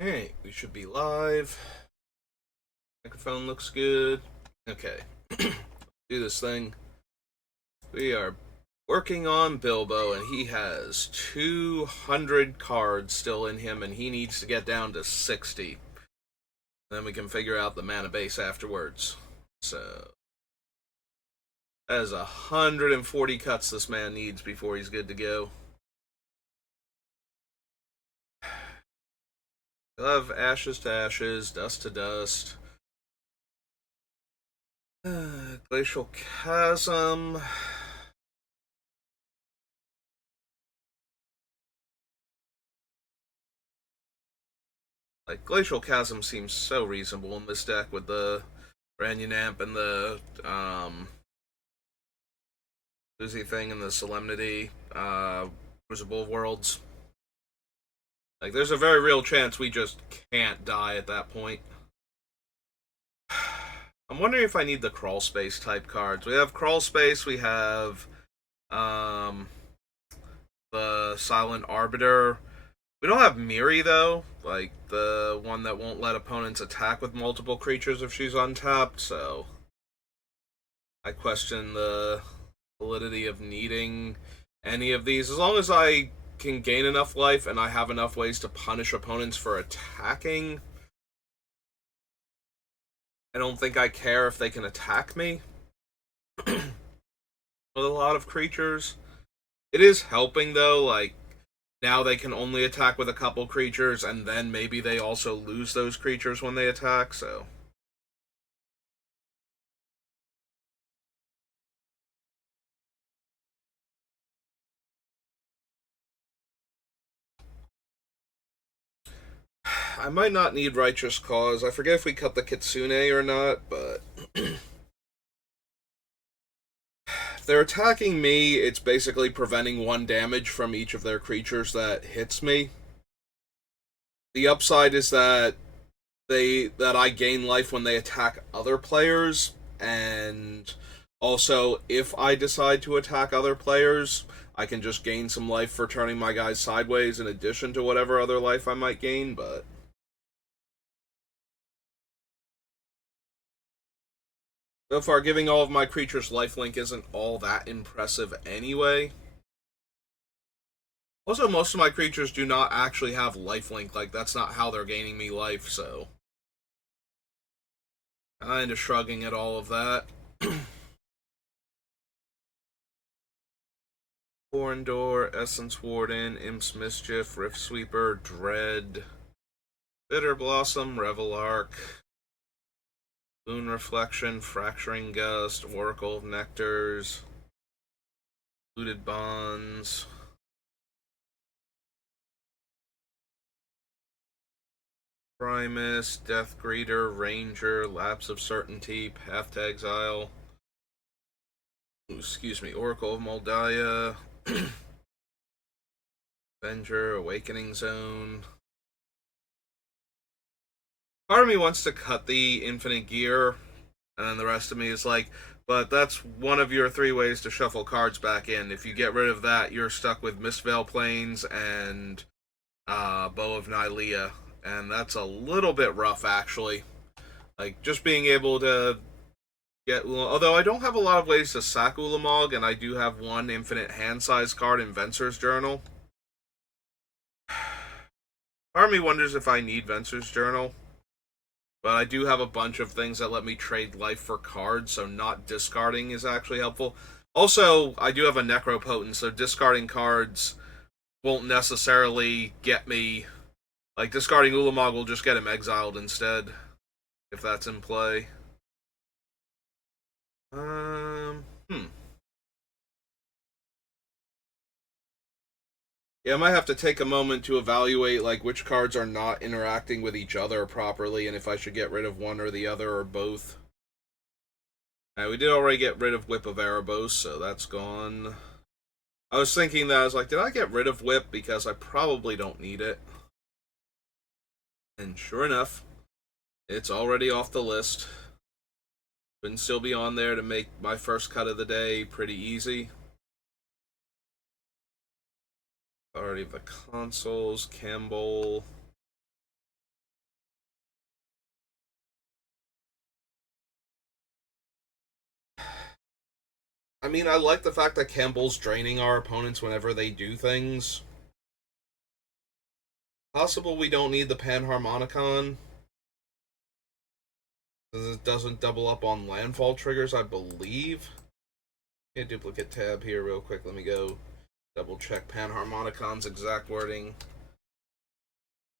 Alright, we should be live. Microphone looks good. Okay. Do this thing. We are working on Bilbo, and he has 200 cards still in him, and he needs to get down to 60. Then we can figure out the mana base afterwards. So, that is 140 cuts this man needs before he's good to go. He'll have ashes to ashes, dust to dust. Glacial Chasm. Like, Glacial Chasm seems so reasonable in this deck with the Ranunamp and the Lucy thing and the Solemnity, Crucible of Worlds. Like, there's a very real chance we just can't die at that point. I'm wondering if I need the Crawl Space type cards. We have Crawl Space, we have the Silent Arbiter. We don't have Miri, though, like the one that won't let opponents attack with multiple creatures if she's untapped, so I question the validity of needing any of these. As long as I can gain enough life and I have enough ways to punish opponents for attacking, I don't think I care if they can attack me with a lot of creatures. It is helping, though, like, now they can only attack with a couple creatures, and then maybe they also lose those creatures when they attack, so. I might not need Righteous Cause. I forget if we cut the Kitsune or not, but if they're attacking me, it's basically preventing one damage from each of their creatures that hits me. The upside is that I gain life when they attack other players, and also if I decide to attack other players, I can just gain some life for turning my guys sideways in addition to whatever other life I might gain, but so far giving all of my creatures lifelink isn't all that impressive anyway. Also, most of my creatures do not actually have lifelink, like that's not how they're gaining me life, so kinda shrugging at all of that. Foreign Door, Essence Warden, Imp's Mischief, Rift Sweeper, Dread, Bitter Blossom, Revel Arc, Moon Reflection, Fracturing Gust, Oracle of Nectars, Looted Bonds, Primus, Death Greeter, Ranger, Lapse of Certainty, Path to Exile, excuse me, Oracle of Moldiah, Avenger, Awakening Zone. Part of me wants to cut the Infinite Gear, and then the rest of me is like, but that's one of your three ways to shuffle cards back in. If you get rid of that, you're stuck with Mistveil Plains and Bow of Nylea, and that's a little bit rough, actually. Like, just being able to get... Although I don't have a lot of ways to sack Ulamog, and I do have one infinite hand-size card in Venser's Journal. Part of me wonders if I need Venser's Journal. But I do have a bunch of things that let me trade life for cards, so not discarding is actually helpful. Also, I do have a Necropotent, so discarding cards won't necessarily get me... Like, discarding Ulamog will just get him exiled instead, if that's in play. Hmm. Yeah, I might have to take a moment to evaluate, like, which cards are not interacting with each other properly, and if I should get rid of one or the other, or both. We did already get rid of Whip of Erebos, so that's gone. I was thinking that, I was like, did I get rid of Whip? Because I probably don't need it. And sure enough, it's already off the list. Can still be on there to make my first cut of the day pretty easy. Already have the consoles, Campbell, I mean, I like the fact that Campbell's draining our opponents whenever they do things. Possible we don't need the Panharmonicon, because it doesn't double up on landfall triggers, I believe. Get a duplicate tab here real quick. Let me go double check Panharmonicon's exact wording.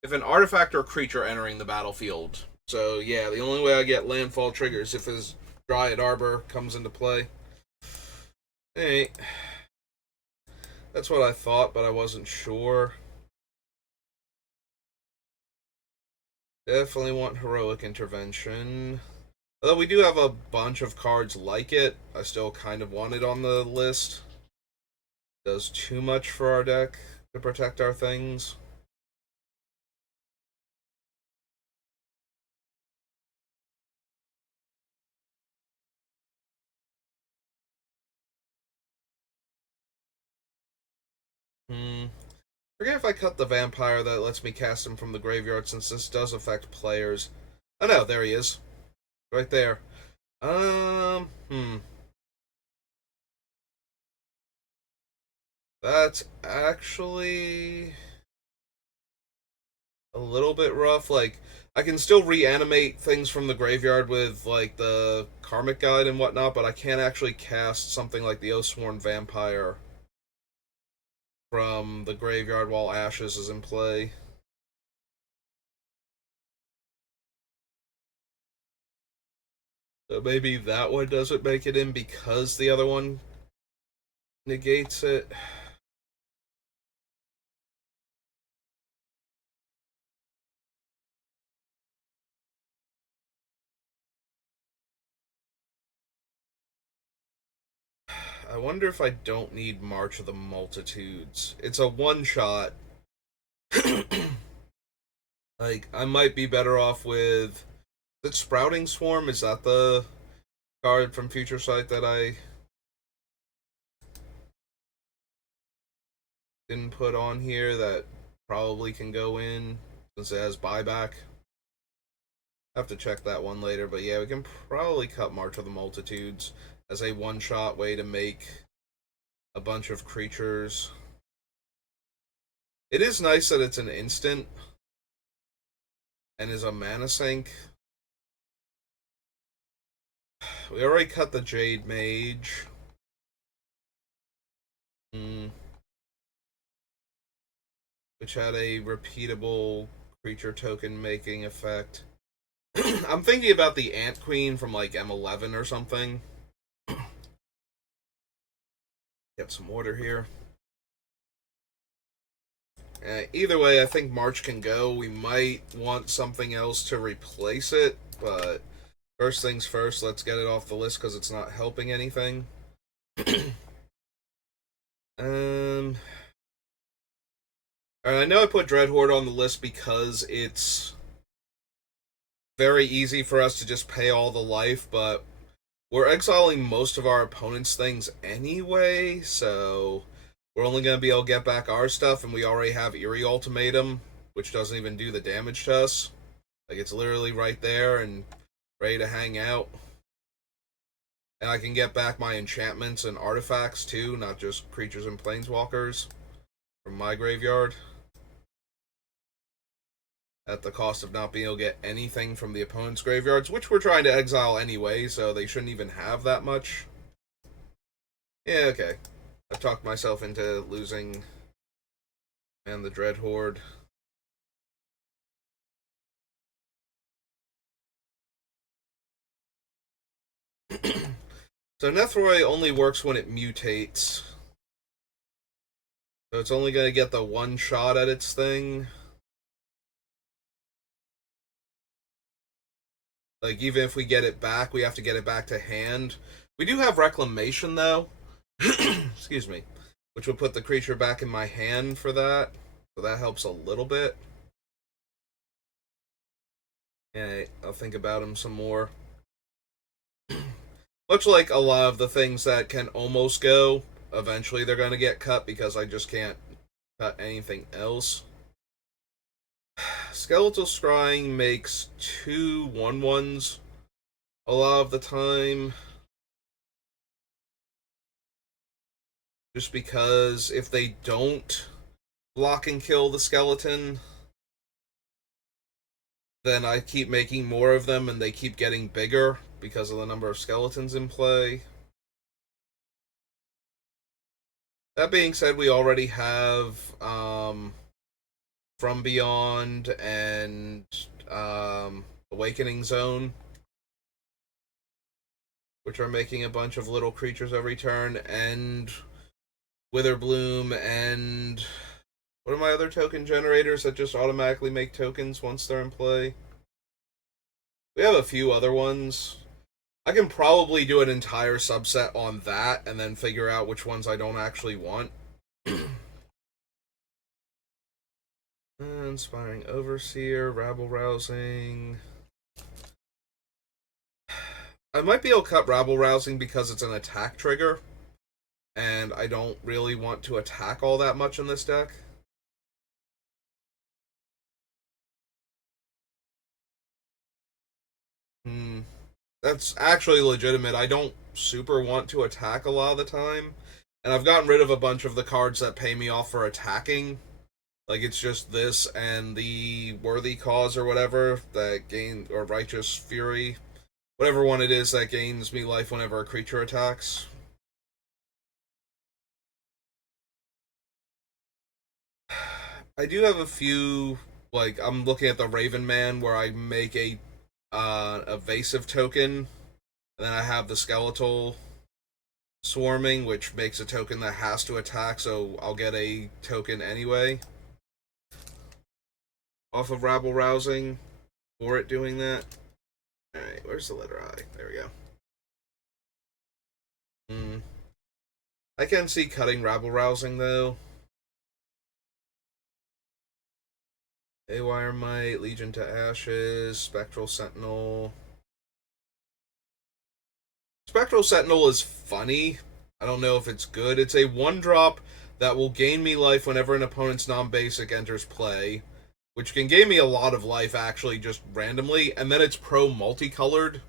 If an artifact or creature entering the battlefield. So yeah, the only way I get landfall triggers if his Dryad Arbor comes into play. Hey, that's what I thought, but I wasn't sure. Definitely want Heroic Intervention. Although we do have a bunch of cards like it, I still kind of want it on the list. Does too much for our deck to protect our things. Forget if I cut the vampire that lets me cast him from the graveyard, since this does affect players. Oh no, there he is. Right there. That's actually a little bit rough. Like, I can still reanimate things from the graveyard with, like, the Karmic Guide and whatnot, but I can't actually cast something like the Oathsworn Vampire from the graveyard while Ashes is in play. So maybe that one doesn't make it in because the other one negates it. I wonder if I don't need March of the Multitudes. It's a one shot. Like, I might be better off with. Is it Sprouting Swarm? Is that the card from Future Sight that I didn't put on here that probably can go in since it has buyback? I have to check that one later, but yeah, we can probably cut March of the Multitudes as a one shot way to make a bunch of creatures. It is nice that it's an instant and is a mana sink. We already cut the Jade Mage. Which had a repeatable creature token making effect. I'm thinking about the Ant Queen from like M11 or something. Get some order here. Either way, I think March can go. We might want something else to replace it, but first things first, let's get it off the list because it's not helping anything. Alright, I know I put Dreadhorde on the list because it's very easy for us to just pay all the life, but we're exiling most of our opponent's things anyway, so we're only going to be able to get back our stuff, and we already have Eerie Ultimatum, which doesn't even do the damage to us. Like, it's literally right there and ready to hang out. And I can get back my enchantments and artifacts too, not just creatures and planeswalkers from my graveyard. At the cost of not being able to get anything from the opponent's graveyards, which we're trying to exile anyway, so they shouldn't even have that much. Yeah, okay. I talked myself into losing and the Dreadhorde. So Nethroi only works when it mutates. So it's only going to get the one shot at its thing. Like, even if we get it back, we have to get it back to hand. We do have Reclamation, though. Excuse me. Which will put the creature back in my hand for that. So that helps a little bit. Yeah, I'll think about him some more. Much like a lot of the things that can almost go, eventually they're going to get cut because I just can't cut anything else. Skeletal Scrying makes 2 1/1s a lot of the time. Just because if they don't block and kill the skeleton, then I keep making more of them and they keep getting bigger because of the number of skeletons in play. That being said, we already have From Beyond and Awakening Zone, which are making a bunch of little creatures every turn, and Witherbloom, and what are my other token generators that just automatically make tokens once they're in play? We have a few other ones. I can probably do an entire subset on that and then figure out which ones I don't actually want. Inspiring Overseer, Rabble Rousing. I might be able to cut Rabble Rousing because it's an attack trigger, and I don't really want to attack all that much in this deck. That's actually legitimate. I don't super want to attack a lot of the time, and I've gotten rid of a bunch of the cards that pay me off for attacking. Like, it's just this and the Worthy Cause or whatever that gain, or Righteous Fury, whatever one it is that gains me life whenever a creature attacks. I do have a few, like, I'm looking at the Raven Man where I make a evasive token, and then I have the Skeletal Swarming, which makes a token that has to attack, so I'll get a token anyway off of Rabble Rousing for it doing that. Alright, where's the letter I? There we go. I can see cutting Rabble Rousing, though. Haywire Might, Legion to Ashes, Spectral Sentinel. Spectral Sentinel is funny. I don't know if it's good. It's a 1-drop that will gain me life whenever an opponent's non-basic enters play, which can gain me a lot of life, actually, just randomly. And then it's pro-multicolored,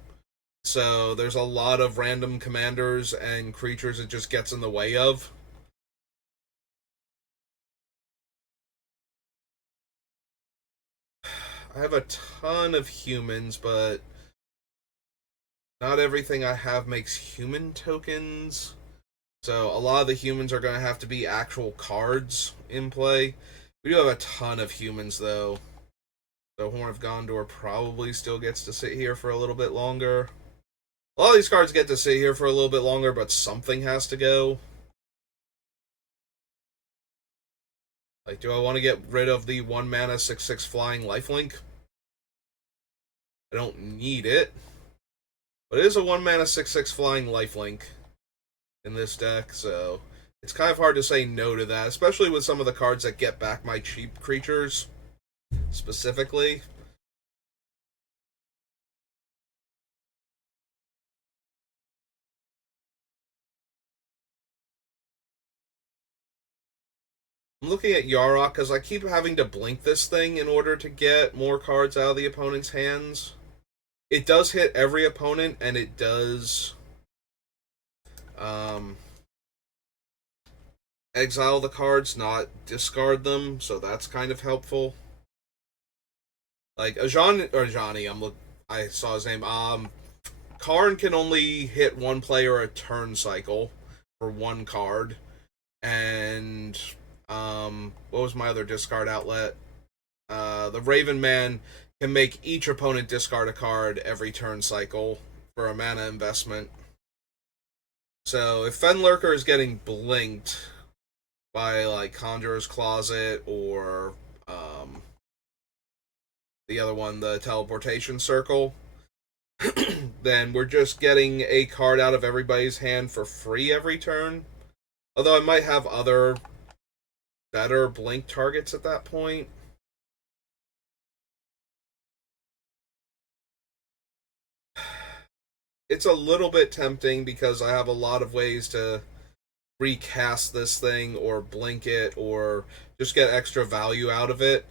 so there's a lot of random commanders and creatures it just gets in the way of. I have a ton of humans, but not everything I have makes human tokens. So a lot of the humans are going to have to be actual cards in play. We do have a ton of humans, though. So Horn of Gondor probably still gets to sit here for a little bit longer. A lot of these cards get to sit here for a little bit longer, but something has to go. Like, do I want to get rid of the 1 mana 6/6 flying lifelink? I don't need it. But it is a 1 mana 6/6 flying lifelink in this deck, so it's kind of hard to say no to that, especially with some of the cards that get back my cheap creatures specifically. I'm looking at Yarok because I keep having to blink this thing in order to get more cards out of the opponent's hands. It does hit every opponent, and it does exile the cards, not discard them, so that's kind of helpful. Like Ajani, I saw his name. Karn can only hit one player a turn cycle for one card, and what was my other discard outlet? The Raven Man can make each opponent discard a card every turn cycle for a mana investment. So if Fenlurker is getting blinked by like Conjurer's Closet or the other one, the Teleportation Circle, then we're just getting a card out of everybody's hand for free every turn. Although I might have other better blink targets at that point. It's a little bit tempting because I have a lot of ways to recast this thing or blink it or just get extra value out of it.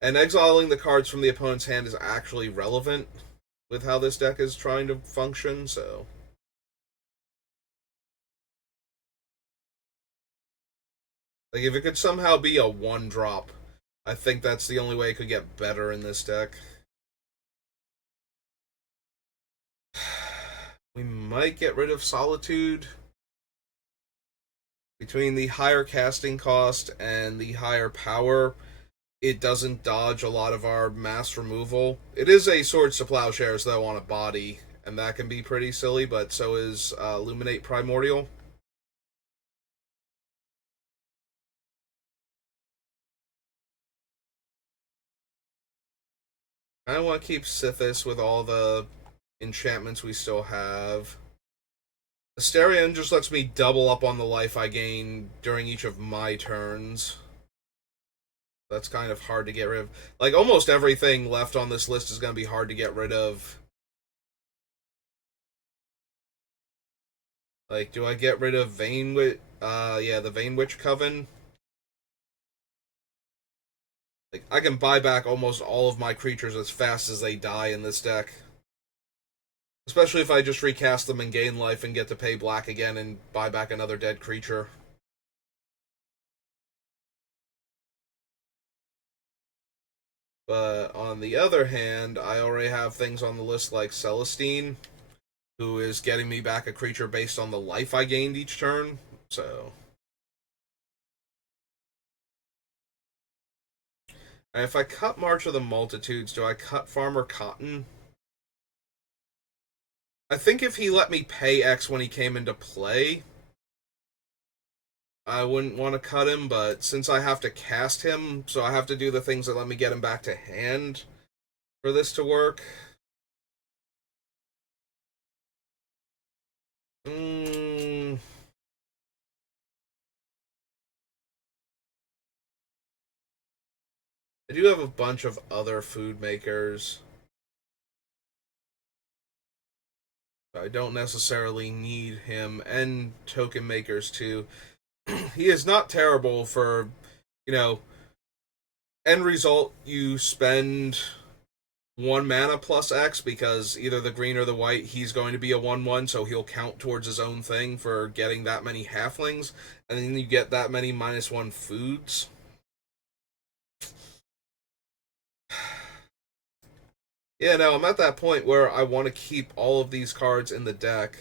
And exiling the cards from the opponent's hand is actually relevant with how this deck is trying to function, so Like, if it could somehow be a 1-drop, I think that's the only way it could get better in this deck. We might get rid of Solitude. Between the higher casting cost and the higher power, it doesn't dodge a lot of our mass removal. It is a Swords to Plowshares, though, on a body, and that can be pretty silly, but so is Illuminate Primordial. I want to keep Sithis with all the enchantments we still have. Asterion just lets me double up on the life I gain during each of my turns. That's kind of hard to get rid of. Like, almost everything left on this list is going to be hard to get rid of. Like, do I get rid of Vainwitch? Yeah, the Vainwitch Coven. Like, I can buy back almost all of my creatures as fast as they die in this deck. Especially if I just recast them and gain life and get to pay black again and buy back another dead creature. But on the other hand, I already have things on the list like Celestine, who is getting me back a creature based on the life I gained each turn. So, and if I cut March of the Multitudes, do I cut Farmer Cotton? I think if he let me pay X when he came into play, I wouldn't want to cut him, but since I have to cast him, so I have to do the things that let me get him back to hand for this to work. Mm, I do have a bunch of other food makers. I don't necessarily need him, and token makers too. He is not terrible for, you know, end result, you spend 1 mana plus X because either the green or the white, he's going to be a 1/1, so he'll count towards his own thing for getting that many halflings, and then you get that many -1 foods. Yeah, no, I'm at that point where I want to keep all of these cards in the deck.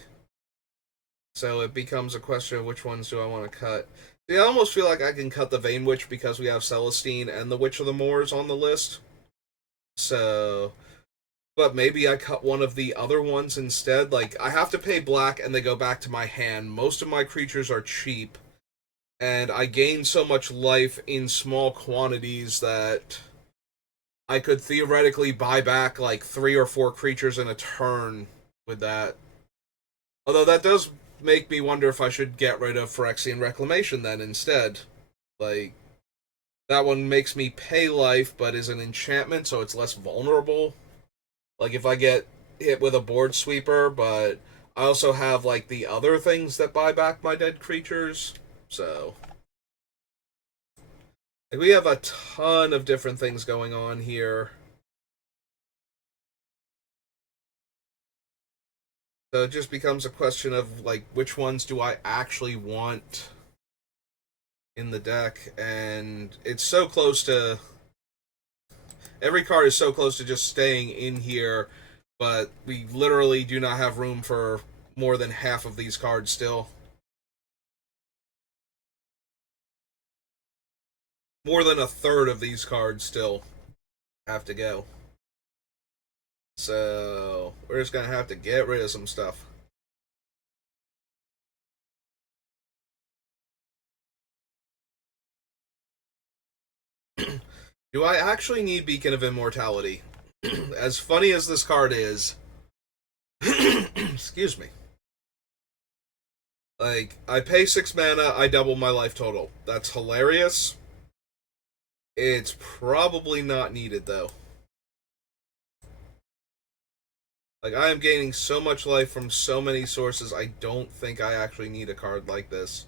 So it becomes a question of which ones do I want to cut. See, I almost feel like I can cut the Vein Witch because we have Celestine and the Witch of the Moors on the list. So, but maybe I cut one of the other ones instead. Like, I have to pay black and they go back to my hand. Most of my creatures are cheap, and I gain so much life in small quantities that I could theoretically buy back like 3 or 4 creatures in a turn with that. Although that does make me wonder if I should get rid of Phyrexian Reclamation then instead. Like, that one makes me pay life, but is an enchantment, so it's less vulnerable. Like, if I get hit with a board sweeper, but I also have, like, the other things that buy back my dead creatures. So, like, we have a ton of different things going on here. So it just becomes a question of, like, which ones do I actually want in the deck? And it's so close to every card is so close to just staying in here, but we literally do not have room for more than half of these cards still. More than a third of these cards still have to go. So we're just gonna have to get rid of some stuff. Do I actually need Beacon of Immortality? As funny as this card is, excuse me. Like, I pay 6 mana, I double my life total. That's hilarious. It's probably not needed though. Like, I am gaining so much life from so many sources, I don't think I actually need a card like this.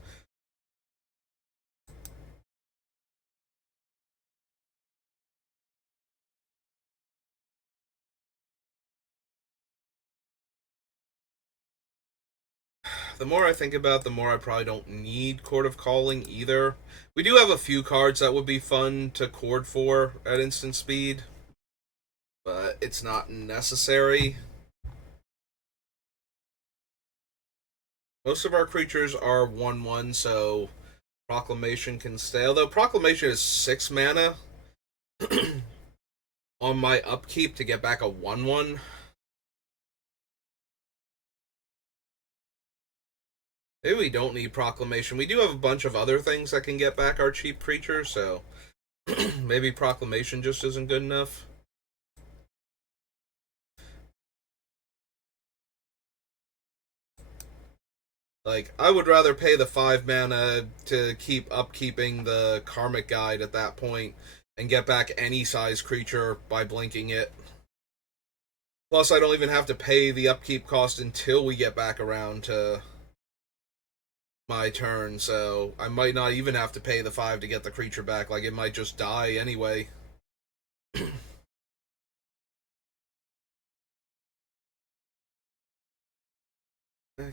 the more I think about it, the more I probably don't need Court of Calling either. We do have a few cards that would be fun to chord for at instant speed, but it's not necessary. Most of our creatures are 1/1, so Proclamation can stay. Although Proclamation is 6 mana on my upkeep to get back a 1/1. Maybe we don't need Proclamation. We do have a bunch of other things that can get back our cheap creatures, so maybe Proclamation just isn't good enough. Like, I would rather pay the 5 mana to keep upkeeping the Karmic Guide at that point and get back any size creature by blinking it. Plus, I don't even have to pay the upkeep cost until we get back around to my turn, so I might not even have to pay the 5 to get the creature back. Like, it might just die anyway.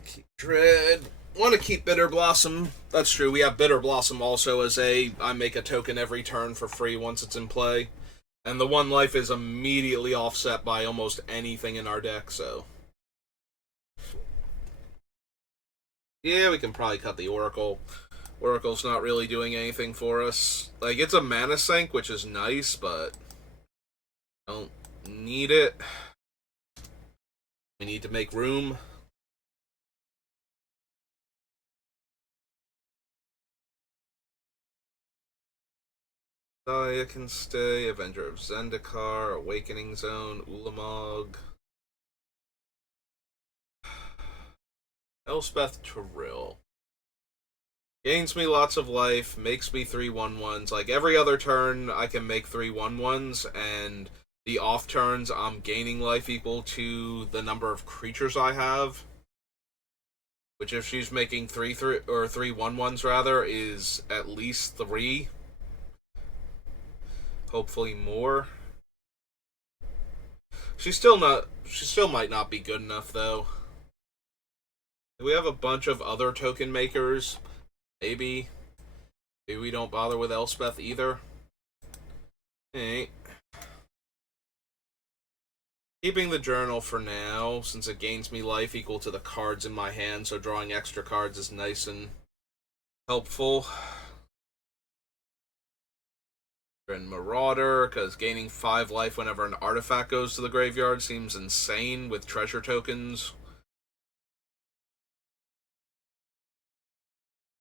Keep Dread. Want to keep Bitter Blossom. That's true. We have Bitter Blossom also as I make a token every turn for free once it's in play. And the 1 life is immediately offset by almost anything in our deck, so. Yeah, we can probably cut the Oracle. Oracle's not really doing anything for us. Like, it's a mana sink, which is nice, but don't need it. We need to make room. Saya can stay, Avenger of Zendikar, Awakening Zone, Ulamog. Elspeth Terrill. Gains me lots of life, makes me 3/1/1s. Like, every other turn, I can make 3/1/1s, and the off turns, I'm gaining life equal to the number of creatures I have. Which, if she's making 3/1/1s rather, is at least 3. Hopefully more. She still might not be good enough though. We have a bunch of other token makers. Maybe we don't bother with Elspeth either. Hey. Keeping the journal for now, since it gains me life equal to the cards in my hand, so drawing extra cards is nice and helpful. And Marauder, because gaining 5 life whenever an artifact goes to the graveyard seems insane with treasure tokens.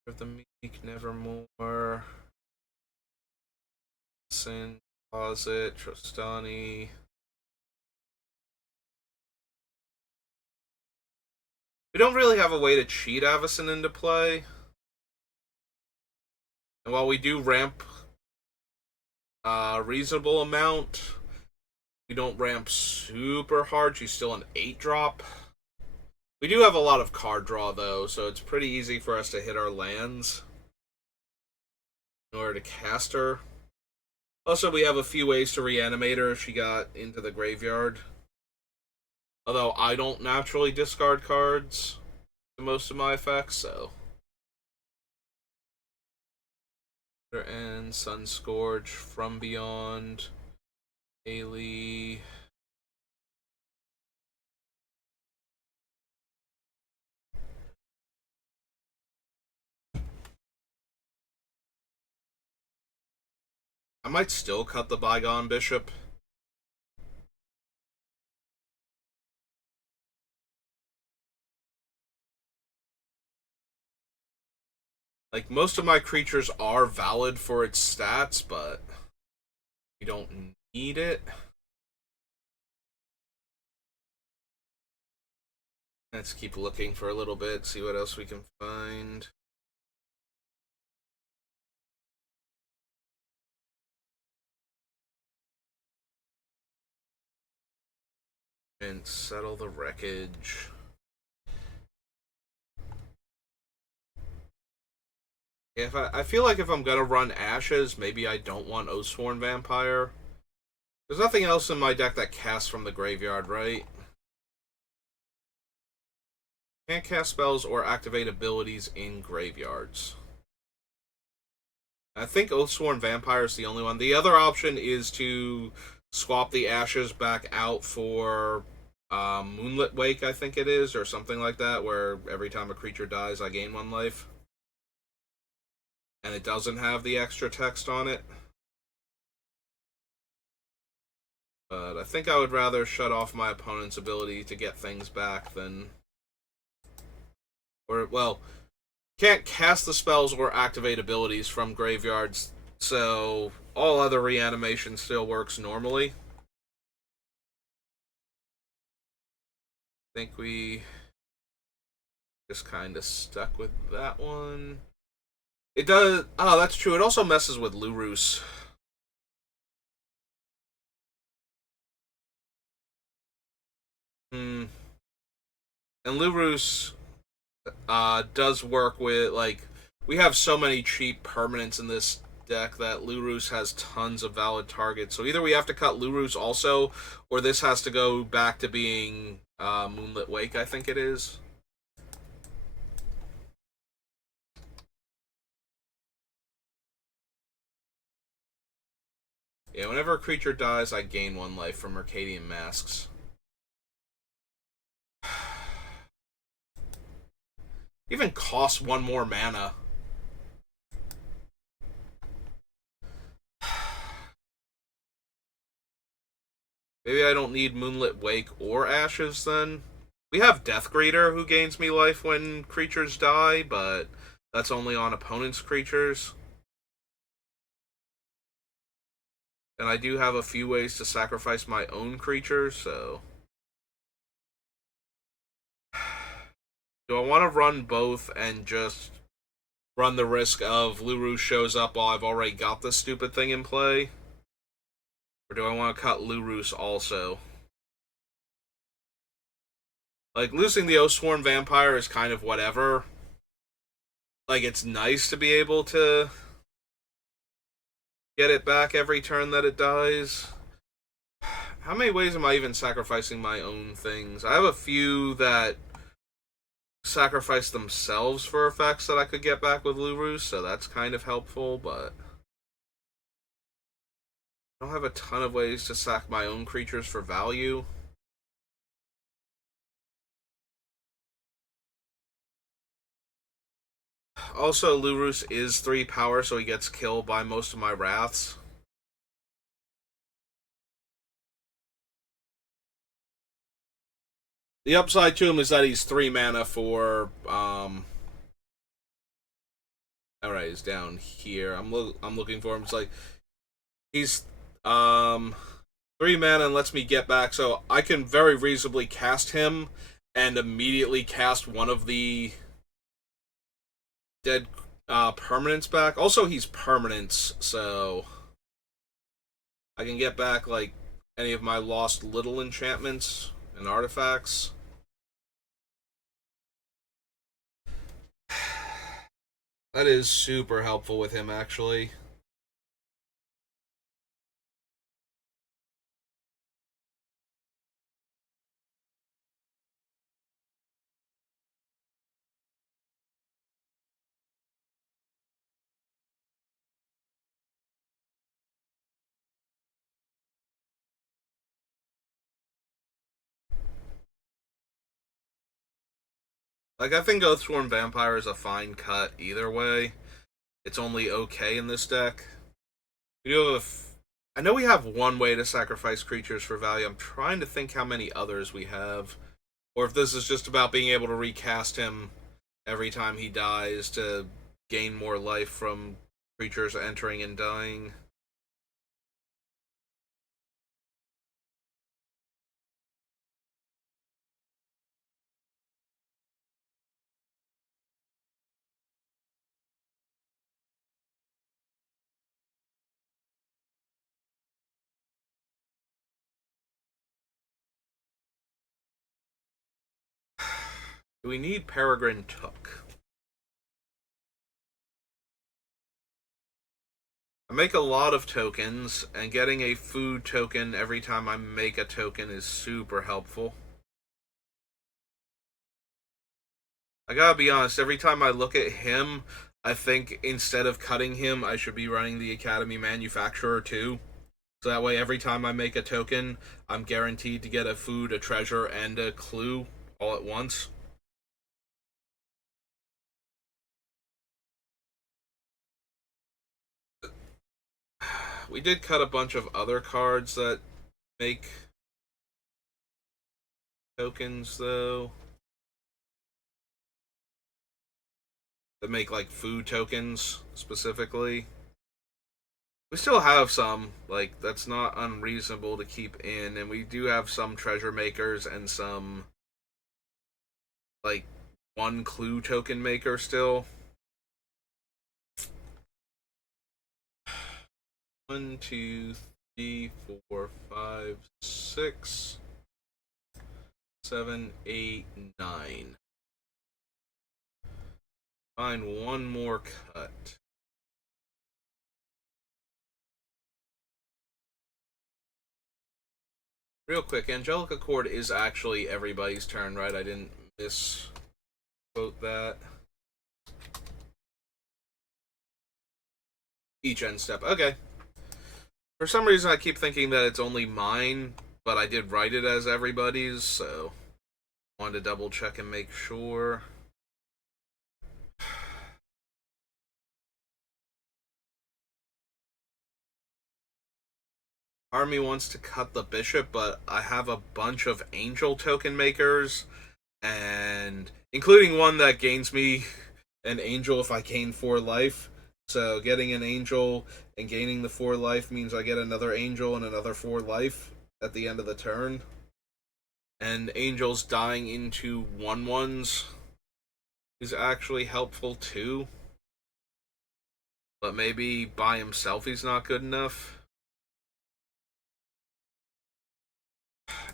The Meek, Nevermore. Sin, Closet, Trostani. We don't really have a way to cheat Avacyn into play. And while we do ramp a reasonable amount, we don't ramp super hard. She's still an 8-drop. We do have a lot of card draw, though, so it's pretty easy for us to hit our lands in order to cast her. Also, we have a few ways to reanimate her if she got into the graveyard. Although I don't naturally discard cards to most of my effects, so. And Sunscourge, From Beyond, Haley. I might still cut the Bygone Bishop. Like, most of my creatures are valid for its stats, but we don't need it. Let's keep looking for a little bit, see what else we can find. And settle the wreckage. If I feel like if I'm gonna run Ashes, maybe I don't want Oathsworn Vampire. There's nothing else in my deck that casts from the graveyard, right? Can't cast spells or activate abilities in graveyards. I think Oathsworn Vampire is the only one. The other option is to swap the ashes back out for Moonlit Wake, I think it is, or something like that, where every time a creature dies, I gain 1 life. And it doesn't have the extra text on it. But I think I would rather shut off my opponent's ability to get things back than... Or, well, can't cast the spells or activate abilities from graveyards, so all other reanimation still works normally. I think we just kind of stuck with that one. It does... Oh, that's true. It also messes with Lurus. Hmm. And Lurus does work with, like, we have so many cheap permanents in this deck that Lurus has tons of valid targets. So either we have to cut Lurus also, or this has to go back to being Moonlit Wake, I think it is. Yeah, whenever a creature dies, I gain 1 life from Mercadian Masks. Even costs 1 more mana. Maybe I don't need Moonlit Wake or Ashes then. We have Death Greeter who gains me life when creatures die, but that's only on opponent's creatures. And I do have a few ways to sacrifice my own creatures, so... Do I want to run both and just run the risk of Lurus shows up while I've already got this stupid thing in play? Or do I want to cut Lurus also? Like, losing the Oathsworn Vampire is kind of whatever. Like, it's nice to be able to get it back every turn that it dies. How many ways am I even sacrificing my own things? I have a few that sacrifice themselves for effects that I could get back with Lurus, so that's kind of helpful, but I don't have a ton of ways to sack my own creatures for value. Also, Lurus is 3 power, so he gets killed by most of my Wraths. The upside to him is that he's 3 mana for, Alright, he's down here. I'm looking for him. It's like, he's, 3 mana and lets me get back, so I can very reasonably cast him and immediately cast one of the dead permanents back. Also, he's permanents, so I can get back, like, any of my lost little enchantments and artifacts. That is super helpful with him, actually. Like, I think Oathsworn Vampire is a fine cut either way. It's only okay in this deck. We do have I know we have one way to sacrifice creatures for value. I'm trying to think how many others we have. Or if this is just about being able to recast him every time he dies to gain more life from creatures entering and dying. Do we need Peregrine Took? I make a lot of tokens, and getting a food token every time I make a token is super helpful. I gotta be honest, every time I look at him, I think instead of cutting him, I should be running the Academy Manufacturer too. So that way, every time I make a token, I'm guaranteed to get a food, a treasure, and a clue all at once. We did cut a bunch of other cards that make tokens, though. That make, like, food tokens, specifically. We still have some, like, that's not unreasonable to keep in, and we do have some treasure makers and some, like, one clue token maker still. 1, 2, 3, 4, 5, 6, 7, 8, 9. Find one more cut. Real quick, Angelic Accord is actually everybody's turn, right? I didn't misquote that. Each end step. Okay. For some reason, I keep thinking that it's only mine, but I did write it as everybody's, so wanted to double check and make sure. Army wants to cut the bishop, but I have a bunch of angel token makers, and including one that gains me an angel if I gain 4 life. So getting an angel and gaining the 4 life means I get another angel and another 4 life at the end of the turn. And angels dying into 1/1s is actually helpful too. But maybe by himself he's not good enough.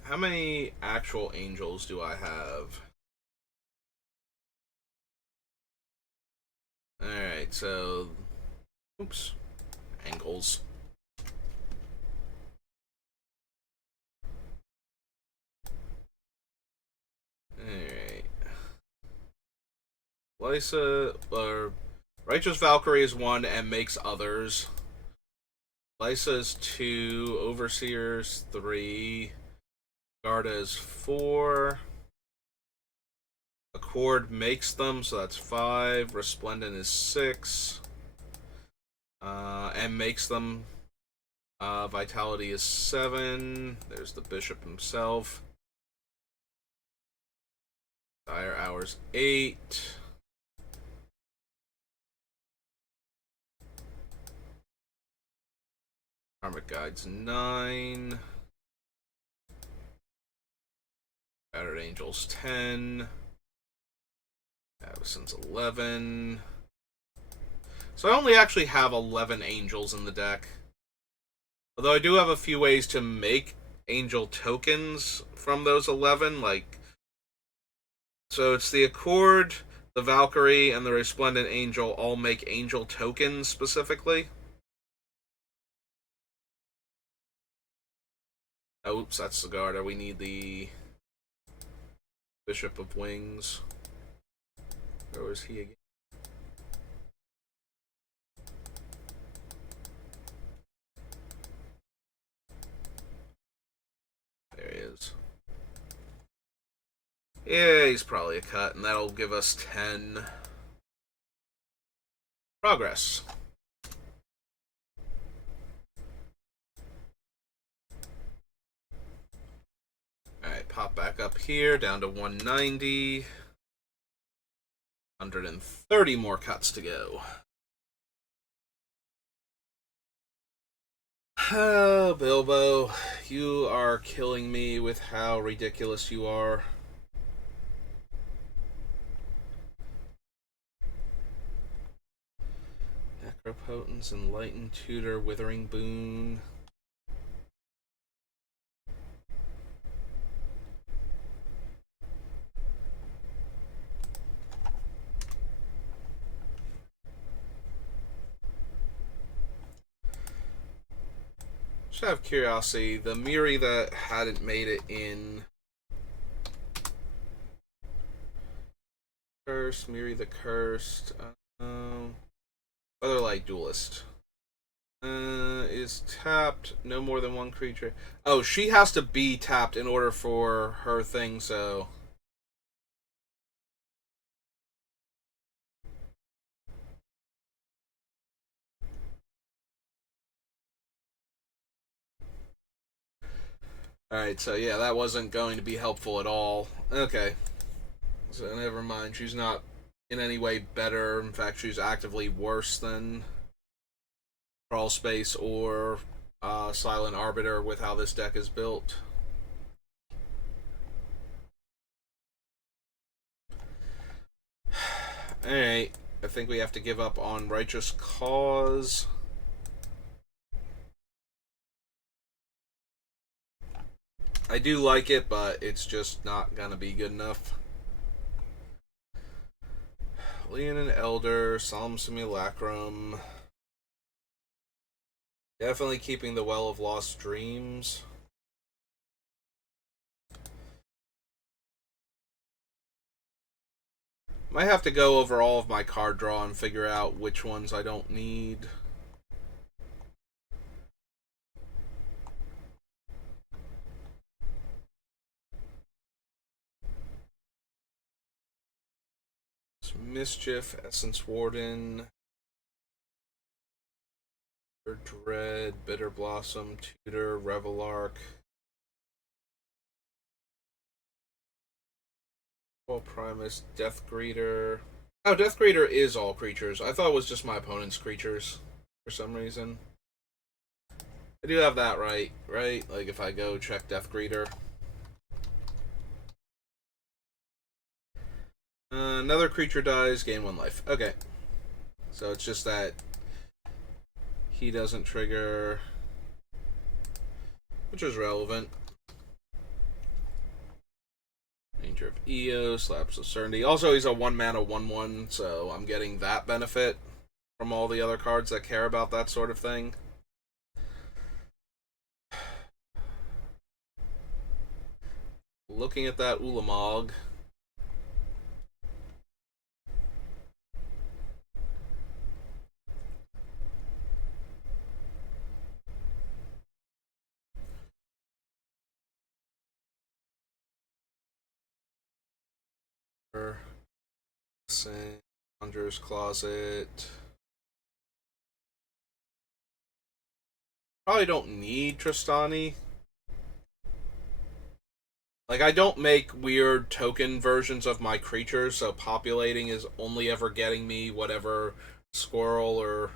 How many actual angels do I have? Alright, so... Oops. Angles. Alright. Lysa, or... Righteous Valkyrie is 1 and makes others. Lysa is 2. Overseer's 3. Garda is 4. Accord makes them, so that's 5. Resplendent is 6. And makes them. Vitality is 7. There's the bishop himself. Dire Hours 8. Karmic Guides 9. Battered Angels 10. Avacyn's 11. So I only actually have 11 angels in the deck. Although I do have a few ways to make angel tokens from those 11, like... So it's the Accord, the Valkyrie, and the Resplendent Angel all make angel tokens specifically. Oh, oops, that's the Garda. We need the Bishop of Wings. Where was he again? There he is. Yeah, he's probably a cut, and that'll give us 10 progress. Alright, pop back up here, down to 190. 130 more cuts to go. Oh, Bilbo, you are killing me with how ridiculous you are. Necropotence, Enlightened Tutor, Withering Boon. Just out of curiosity, the Miri that hadn't made it in Cursed, Miri the Cursed. Otherlight Duelist. Is tapped. No more than one creature. Oh, she has to be tapped in order for her thing, so. Alright, so yeah, that wasn't going to be helpful at all. Okay. So never mind. She's not in any way better. In fact, she's actively worse than Crawl Space or Silent Arbiter with how this deck is built. Alright. I think we have to give up on Righteous Cause. I do like it, but it's just not gonna be good enough. Leonin Elder, Solemn Simulacrum. Definitely keeping the Well of Lost Dreams. Might have to go over all of my card draw and figure out which ones I don't need. Mischief, Essence Warden, Dread, Bitter Blossom, Tutor, Revelark. All Primus, Death Greeter. Oh, Death Greeter is all creatures. I thought it was just my opponent's creatures for some reason. I do have that right? Like if I go check Death Greeter. Another creature dies, gain 1 life. Okay. So it's just that he doesn't trigger, which is relevant. Danger of Eos, Lapse of Certainty. Also, he's a 1-mana 1/1, so I'm getting that benefit from all the other cards that care about that sort of thing. Looking at that Ulamog. Conjurer's Closet. Probably don't need Tristani. Like, I don't make weird token versions of my creatures, so populating is only ever getting me whatever squirrel or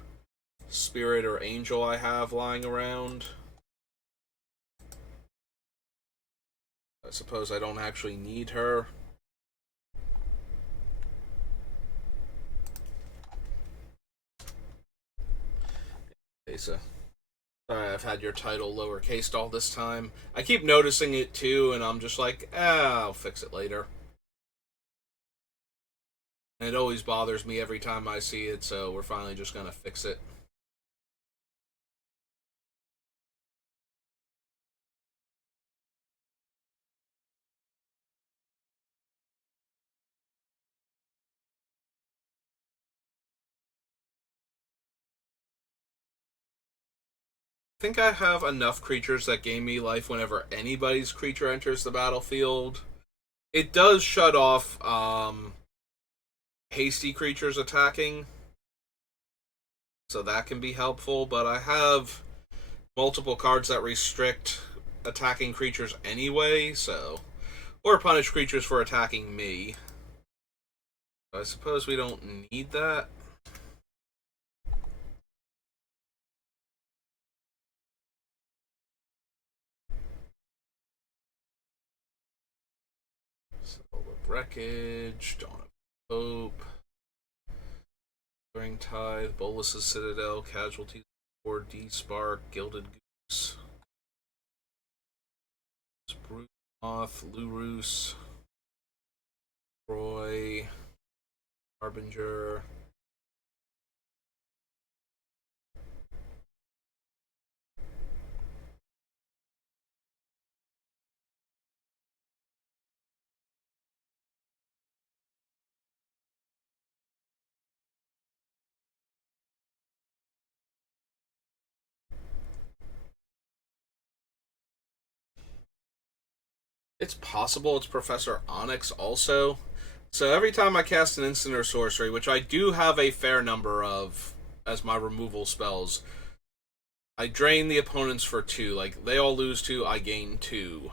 spirit or angel I have lying around. I suppose I don't actually need her. Asa. Sorry, I've had your title lowercased all this time. I keep noticing it too, and I'm just like, I'll fix it later. And it always bothers me every time I see it, so we're finally just gonna fix it. I think I have enough creatures that gain me life whenever anybody's creature enters the battlefield. It does shut off hasty creatures attacking, so that can be helpful, but I have multiple cards that restrict attacking creatures anyway, so. Or punish creatures for attacking me. I suppose we don't need that. Soul of Wreckage, Dawn of Hope, Spring Tithe, Bolus's Citadel, Casualties, 4D Spark, Gilded Goose, Spruce Moth, Lurus, Roy, Harbinger. It's possible it's Professor Onyx also. So every time I cast an instant or sorcery, which I do have a fair number of as my removal spells, I drain the opponents for 2. Like, they all lose 2, I gain 2.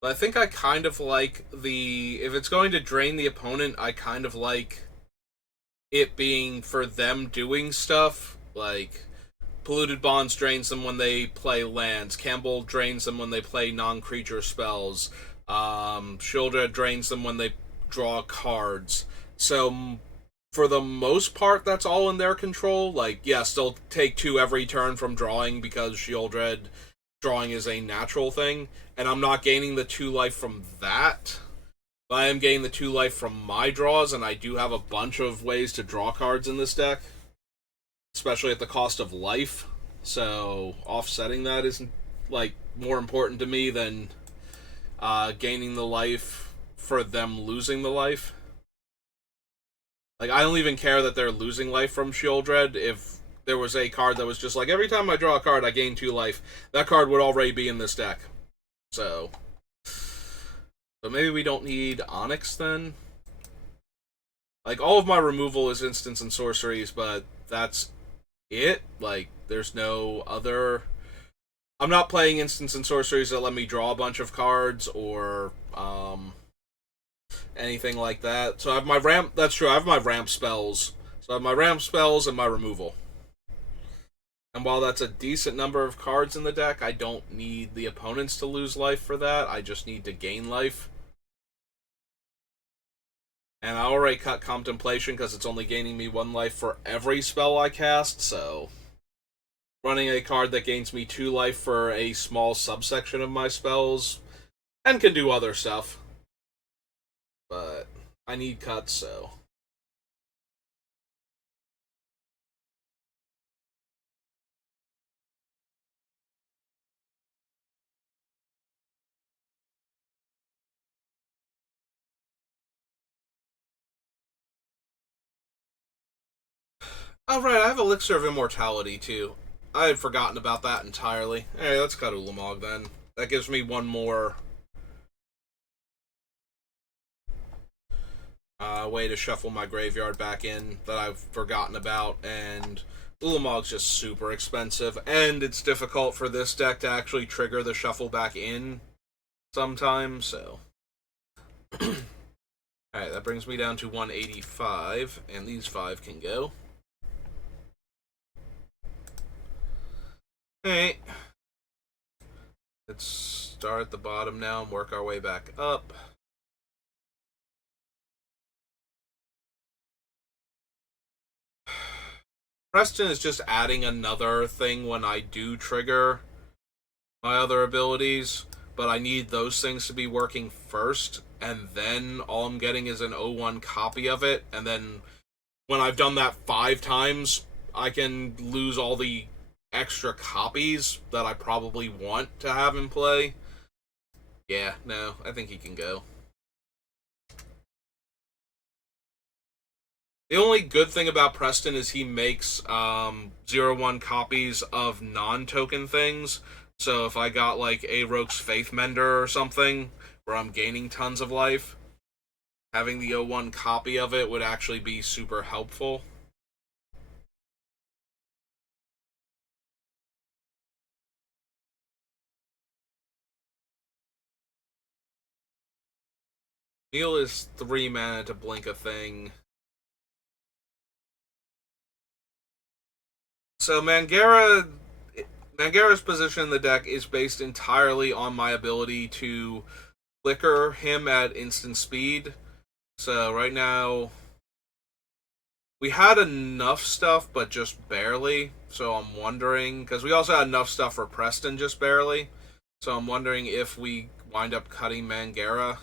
But I think I kind of like the... If it's going to drain the opponent, I kind of like it being for them doing stuff. Like, Polluted Bonds drains them when they play lands. Campbell drains them when they play non-creature spells. Shieldred drains them when they draw cards. So, for the most part, that's all in their control. Like, yes, they'll take 2 every turn from drawing because Shieldred drawing is a natural thing. And I'm not gaining the 2 life from that. But I am gaining the 2 life from my draws, and I do have a bunch of ways to draw cards in this deck, especially at the cost of life. So offsetting that is like more important to me than gaining the life for them losing the life. Like, I don't even care that they're losing life from Shieldred. If there was a card that was just like, every time I draw a card, I gain 2 life, that card would already be in this deck. So maybe we don't need Onyx then. Like, all of my removal is instants and sorceries, but that's it. Like, there's no other... I'm not playing instants and sorceries that let me draw a bunch of cards or anything like that. So I have my ramp... That's true, I have my ramp spells. So I have my ramp spells and my removal. And while that's a decent number of cards in the deck, I don't need the opponents to lose life for that. I just need to gain life. And I already cut Contemplation because it's only gaining me 1 life for every spell I cast, so running a card that gains me 2 life for a small subsection of my spells, and can do other stuff. But I need cuts, so... Oh, right, I have Elixir of Immortality, too. I had forgotten about that entirely. Hey, let's cut Ulamog, then. That gives me one more way to shuffle my graveyard back in that I've forgotten about, and Ulamog's just super expensive, and it's difficult for this deck to actually trigger the shuffle back in sometimes, so... Alright, that brings me down to 185, and these 5 can go. Alright. Let's start at the bottom now and work our way back up. Preston is just adding another thing when I do trigger my other abilities, but I need those things to be working first, and then all I'm getting is an 0-1 copy of it, and then when I've done that 5 times, I can lose all the extra copies that I probably want to have in play. Yeah, no, I think he can go. The only good thing about Preston is he makes 0-1 copies of non-token things. So if I got like a Roke's Faith Mender or something, where I'm gaining tons of life, having the 0-1 copy of it would actually be super helpful. Neil is 3 mana to blink a thing. So Mangara's position in the deck is based entirely on my ability to flicker him at instant speed. So right now, we had enough stuff, but just barely. So I'm wondering, because we also had enough stuff for Preston, just barely. So I'm wondering if we wind up cutting Mangara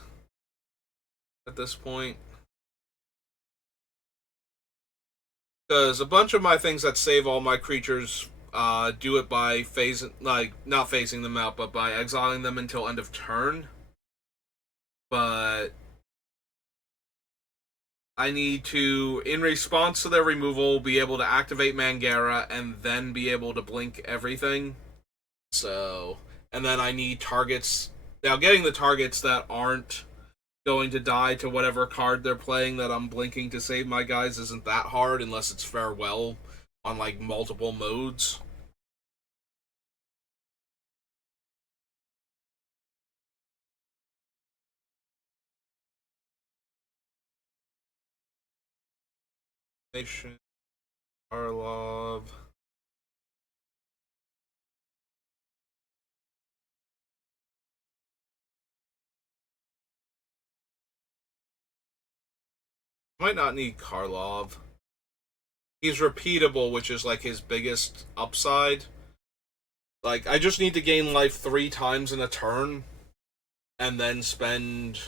at this point. Because a bunch of my things that save all my creatures do it by phasing, like, not phasing them out, but by exiling them until end of turn. But I need to, in response to their removal, be able to activate Mangara and then be able to blink everything. So, and then I need targets. Now, getting the targets that aren't going to die to whatever card they're playing that I'm blinking to save my guys isn't that hard unless it's farewell on like multiple modes. Nation, Arlov. Might not need Karlov. He's repeatable, which is like his biggest upside. Like, I just need to gain life 3 times in a turn, and then spend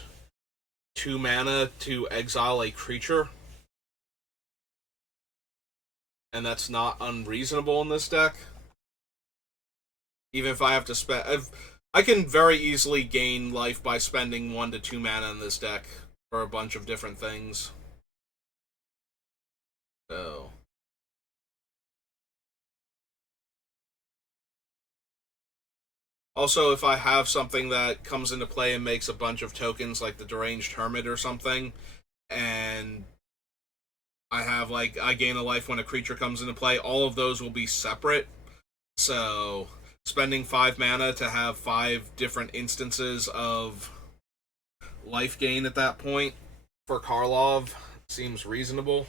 2 mana to exile a creature. And that's not unreasonable in this deck. Even if I have to spend. I can very easily gain life by spending 1 to 2 mana in this deck for a bunch of different things. So. Also, if I have something that comes into play and makes a bunch of tokens, like the Deranged Hermit or something, and I gain a life when a creature comes into play, all of those will be separate. So, spending 5 mana to have 5 different instances of life gain at that point for Karlov seems reasonable.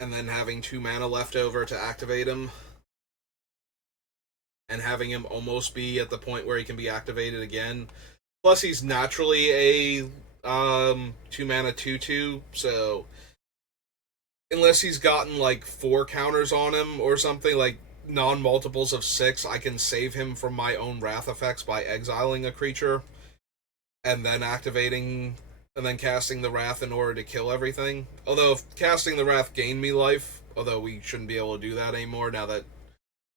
And then having 2 mana left over to activate him. And having him almost be at the point where he can be activated again. Plus, he's naturally a 2 mana 2/2, so unless he's gotten like 4 counters on him or something, like non-multiples of 6, I can save him from my own wrath effects by exiling a creature and then activating and then casting the wrath in order to kill everything. Although if casting the wrath gained me life, although we shouldn't be able to do that anymore now that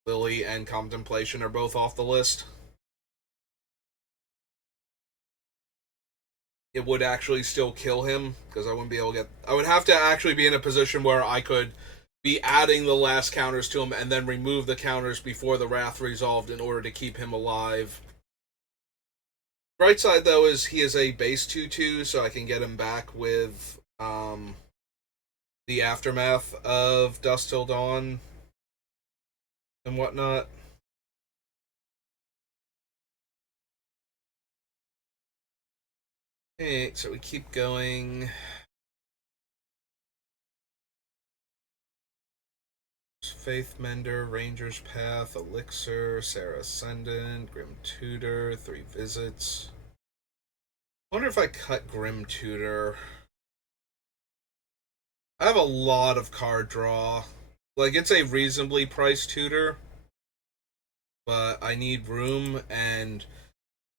Lily and Contemplation are both off the list. It would actually still kill him because I wouldn't be able to get. I would have to actually be in a position where I could be adding the last counters to him and then remove the counters before the wrath resolved in order to keep him alive. Bright side though is he is a base 2/2, so I can get him back with the aftermath of Dusk Till Dawn and whatnot. Okay, so we keep going. Faith Mender, Ranger's Path, Elixir, Sarah Ascendant, Grim Tutor, 3 visits. I wonder if I cut Grim Tutor. I have a lot of card draw. Like, it's a reasonably priced tutor, but I need room, and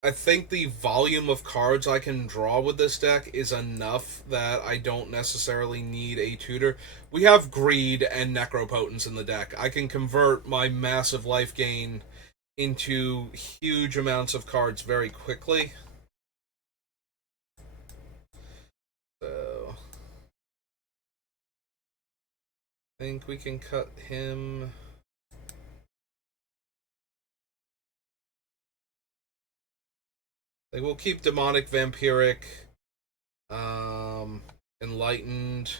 I think the volume of cards I can draw with this deck is enough that I don't necessarily need a tutor. We have Greed and Necropotence in the deck. I can convert my massive life gain into huge amounts of cards very quickly. So, I think we can cut him. Like, we'll keep Demonic, Vampiric, Enlightened.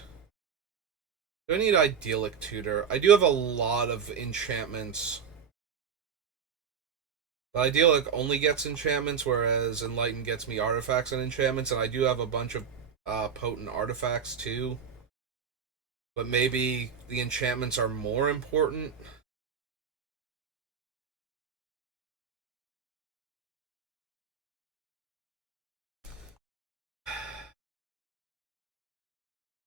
Do I need Idyllic Tutor? I do have a lot of enchantments. But Idyllic only gets enchantments, whereas Enlightened gets me artifacts and enchantments, and I do have a bunch of potent artifacts too. But maybe the enchantments are more important.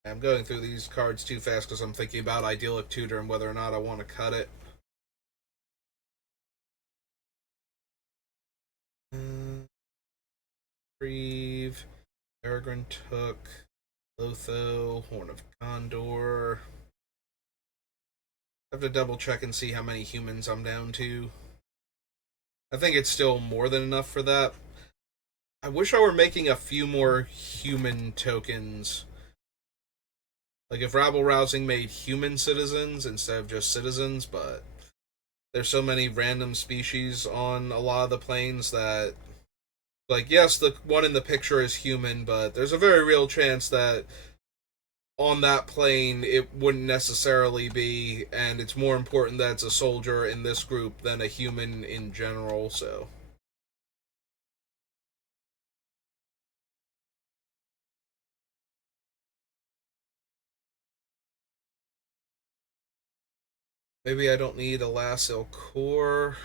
I'm going through these cards too fast because I'm thinking about Idyllic Tutor and whether or not I want to cut it. Reeve, Peregrine Took, Lotho, Horn of Condor. I have to double check and see how many humans I'm down to. I think it's still more than enough for that. I wish I were making a few more human tokens. Like if rabble rousing made human citizens instead of just citizens, but there's so many random species on a lot of the planes that, like, yes, the one in the picture is human, but there's a very real chance that on that plane it wouldn't necessarily be, and it's more important that it's a soldier in this group than a human in general, so. Maybe I don't need a Lasso core.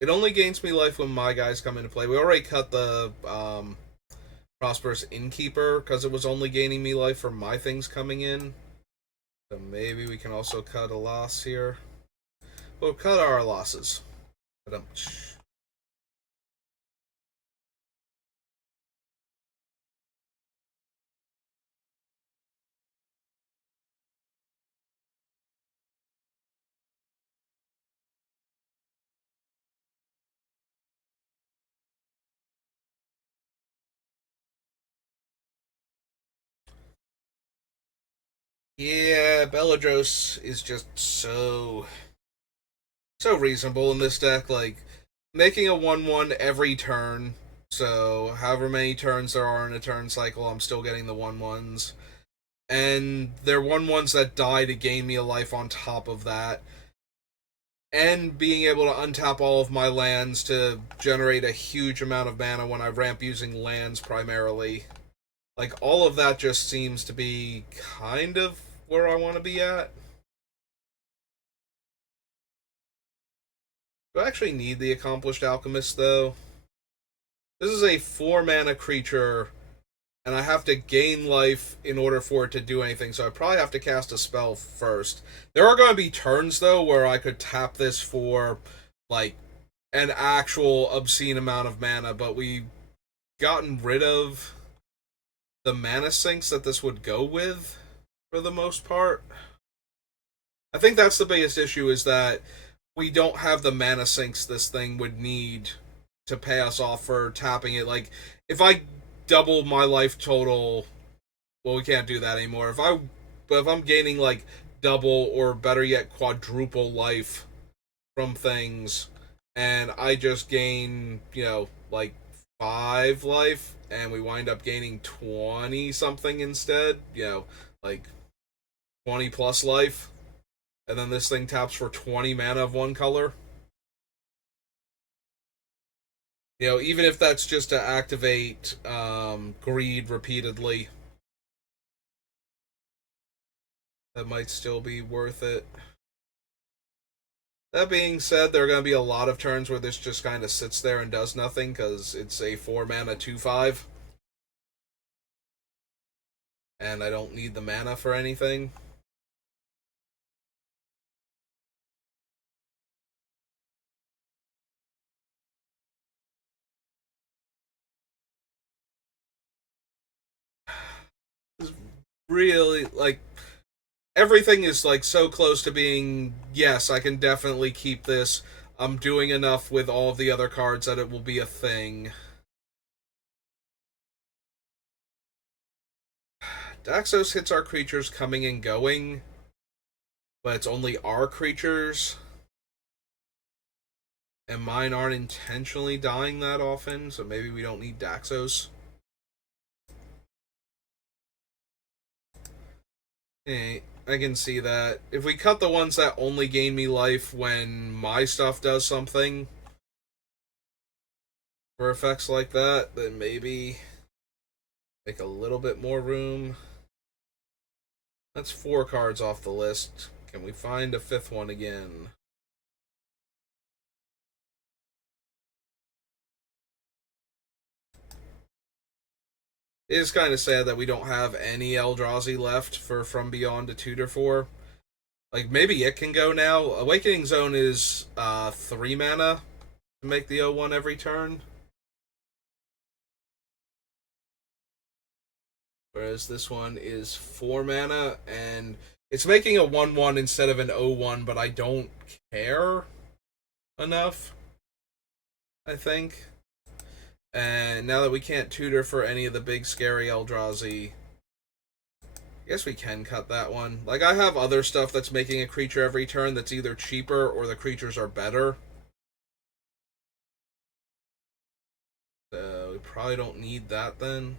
It only gains me life when my guys come into play. We already cut the Prosperous Innkeeper because it was only gaining me life for my things coming in. So maybe we can also cut a loss here. We'll cut our losses. Yeah, Beladros is just so reasonable in this deck. Like making a 1/1 every turn. So however many turns there are in a turn cycle, I'm still getting the 1/1s. And they're 1/1s that die to gain me a life on top of that. And being able to untap all of my lands to generate a huge amount of mana when I ramp using lands primarily. Like, all of that just seems to be kind of where I want to be at. Do I actually need the Accomplished Alchemist, though? This is a 4 mana creature, and I have to gain life in order for it to do anything, so I probably have to cast a spell first. There are going to be turns, though, where I could tap this for, like, an actual obscene amount of mana, but we've gotten rid of the mana sinks that this would go with, for the most part. I think that's the biggest issue, is that we don't have the mana sinks this thing would need to pay us off for tapping it. Like, if I double my life total, well, we can't do that anymore. But if I'm gaining like double or better yet quadruple life from things, and I just gain, like 5 life, and we wind up gaining 20 something instead, like 20 plus life, and then this thing taps for 20 mana of one color. Even if that's just to activate greed repeatedly, that might still be worth it. That being said, there are going to be a lot of turns where this just kind of sits there and does nothing because it's a 4 mana 2/5. And I don't need the mana for anything. It's really, like, everything is, like, so close to being, yes, I can definitely keep this. I'm doing enough with all of the other cards that it will be a thing. Daxos hits our creatures coming and going, but it's only our creatures. And mine aren't intentionally dying that often, so maybe we don't need Daxos. I can see that. If we cut the ones that only gain me life when my stuff does something for effects like that, then maybe make a little bit more room. That's 4 cards off the list. Can we find a 5th one again? It is kind of sad that we don't have any Eldrazi left for From Beyond to tutor for. Like, maybe it can go now. Awakening Zone is 3 mana to make the 0/1 every turn. Whereas this one is 4 mana, and it's making a 1/1 instead of an 0/1, but I don't care enough, I think. And now that we can't tutor for any of the big scary Eldrazi, I guess we can cut that one. Like, I have other stuff that's making a creature every turn that's either cheaper or the creatures are better. So we probably don't need that then.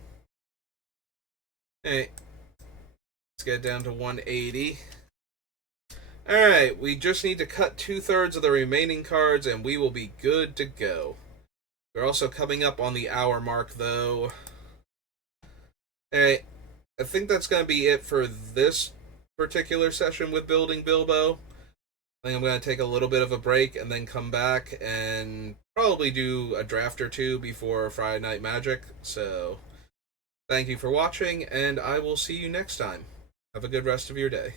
Hey, let's get down to 180. Alright, we just need to cut 2/3 of the remaining cards and we will be good to go. We're also coming up on the hour mark though. Alright, I think that's going to be it for this particular session with Building Bilbo. I think I'm going to take a little bit of a break and then come back and probably do a draft or two before Friday Night Magic. So, thank you for watching, and I will see you next time. Have a good rest of your day.